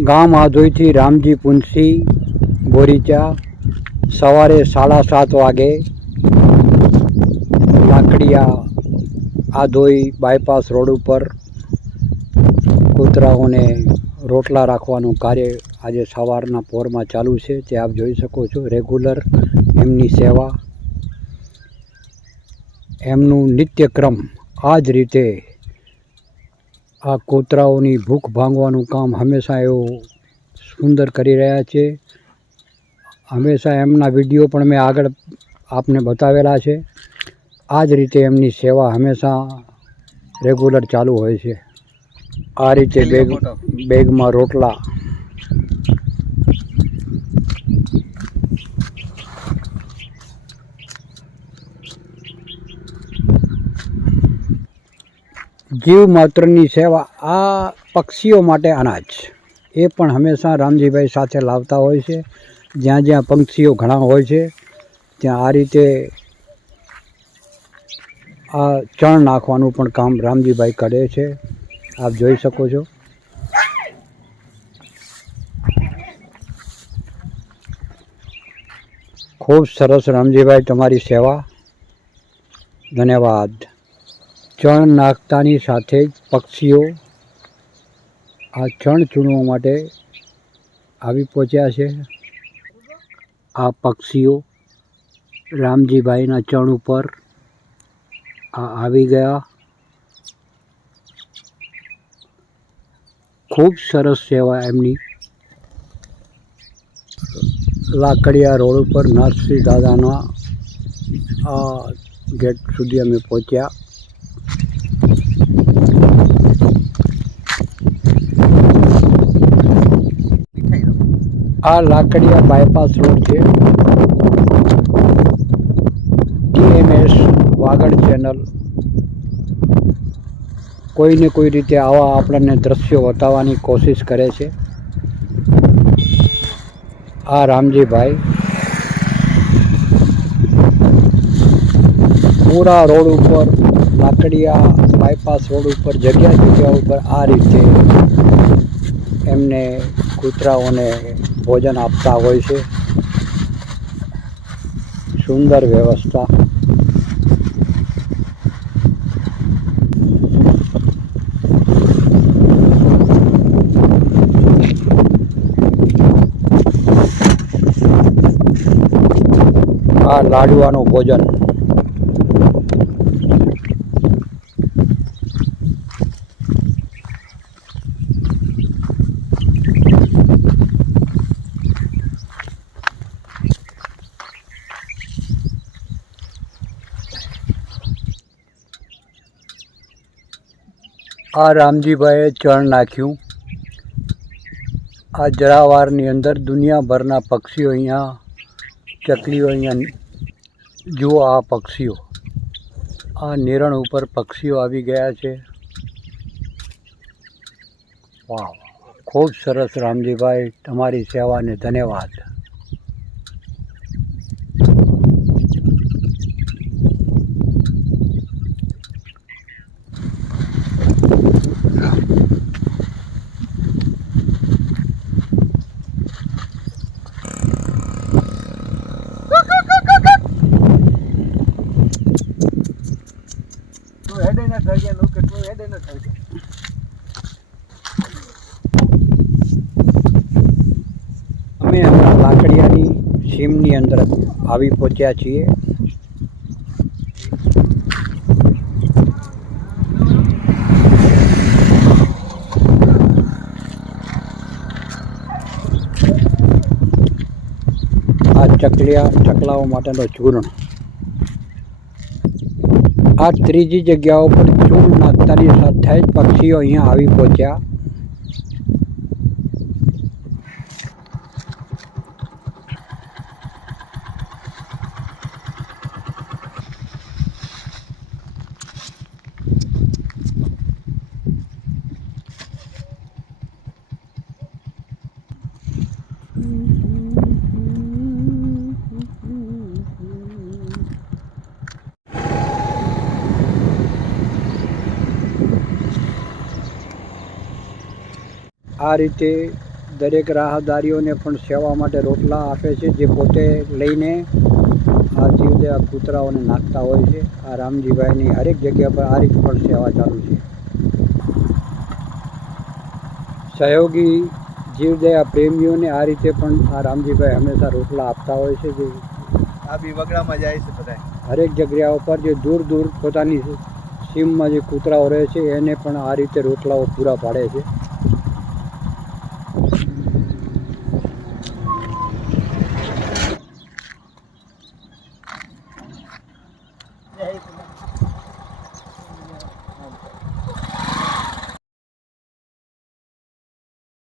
ગામ આધોઈથી રામજી પુંસી બોરીચા સવારે 7:30 વાગે લાકડિયા આધોઈ બાયપાસ રોડ ઉપર કૂતરાઓને રોટલા રાખવાનું કાર્ય આજે સવારના પોરમાં ચાલુ છે તે આપ જોઈ શકો છો. રેગ્યુલર એમની સેવા, એમનું નિત્યક્રમ આ જ રીતે આ કૂતરાઓની ભૂખ ભાંગવાનું કામ હંમેશા એવું સુંદર કરી રહ્યા છે. હંમેશા એમના વિડીયો પણ મેં આગળ આપને બતાવેલા છે. આ જ રીતે એમની સેવા હંમેશા રેગ્યુલર ચાલુ હોય છે. આ રીતે બેગમાં રોટલા, જીવ માત્રની સેવા. આ પક્ષીઓ માટે અનાજ એ પણ હંમેશા રામજીભાઈ સાથે લાવતા હોય છે. જ્યાં જ્યાં પક્ષીઓ ઘણા હોય છે ત્યાં આ રીતે આ ચણ નાખવાનું પણ કામ રામજીભાઈ કરે છે. આપ જોઈ શકો છો. ખૂબ સરસ રામજીભાઈ તમારી સેવા. ધન્યવાદ. ચણ નાખતાની સાથે જ પક્ષીઓ આ ચણ ચૂનવા માટે આવી પહોંચ્યા છે. આ પક્ષીઓ રામજીભાઈના ચણ ઉપર આવી ગયા. ખૂબ સરસ સેવા એમની. લાકડિયા રોડ ઉપર નરસિંહ દાદાના આ ગેટ સુધી અમે પહોંચ્યા. આ લાકડિયા બાયપાસ રોડ છે. TMS વાગડ ચેનલ કોઈને કોઈ રીતે આવા આપણને દ્રશ્યો બતાવવાની કોશિશ કરે છે. આ રામજીભાઈ પૂરા રોડ ઉપર, લાકડિયા બાયપાસ રોડ ઉપર જગ્યા ઉપર આ રીતે એમને કૂતરાઓને ભોજન આપતા હોય છે. સુંદર વ્યવસ્થા. આ લાડવાનું ભોજન. આ રામજીભાઈએ ચણ નાખ્યું. આ જરાવારની અંદર દુનિયાભરના પક્ષીઓ અહીંયા, ચકલીઓ અહીંયા. જુઓ આ પક્ષીઓ, આ નિરણ ઉપર પક્ષીઓ આવી ગયા છે. વાહ, ખૂબ સરસ રામજીભાઈ, તમારી સેવાને ધન્યવાદ. અમે હમણાં લાકડિયાની સીમની અંદર આવી પહોંચ્યા છીએ. આ ચકલાઓ માટેનો ચૂર્ણ. આ ત્રીજી જગ્યાઓ પર ચૂર્ણ નાખતાની સાથે જ પક્ષીઓ અહીંયા આવી પહોંચ્યા. આ રીતે દરેક રાહદારીઓને પણ સેવા માટે રોટલા આપે છે, જે પોતે લઈને આ જીવદયા કૂતરાઓને નાખતા હોય છે. આ રામજીભાઈની હરેક જગ્યા પર આ રીતે પણ સેવા ચાલુ છે. સહયોગી જીવદયા પ્રેમીઓને આ રીતે પણ આ રામજીભાઈ હંમેશા રોટલા આપતા હોય છે. જે આ બી વગડામાં જાય છે બધા હરેક જગ્યાઓ પર જે દૂર દૂર પોતાની સીમમાં જે કૂતરાઓ રહે છે એને પણ આ રીતે રોટલાઓ પૂરા પાડે છે.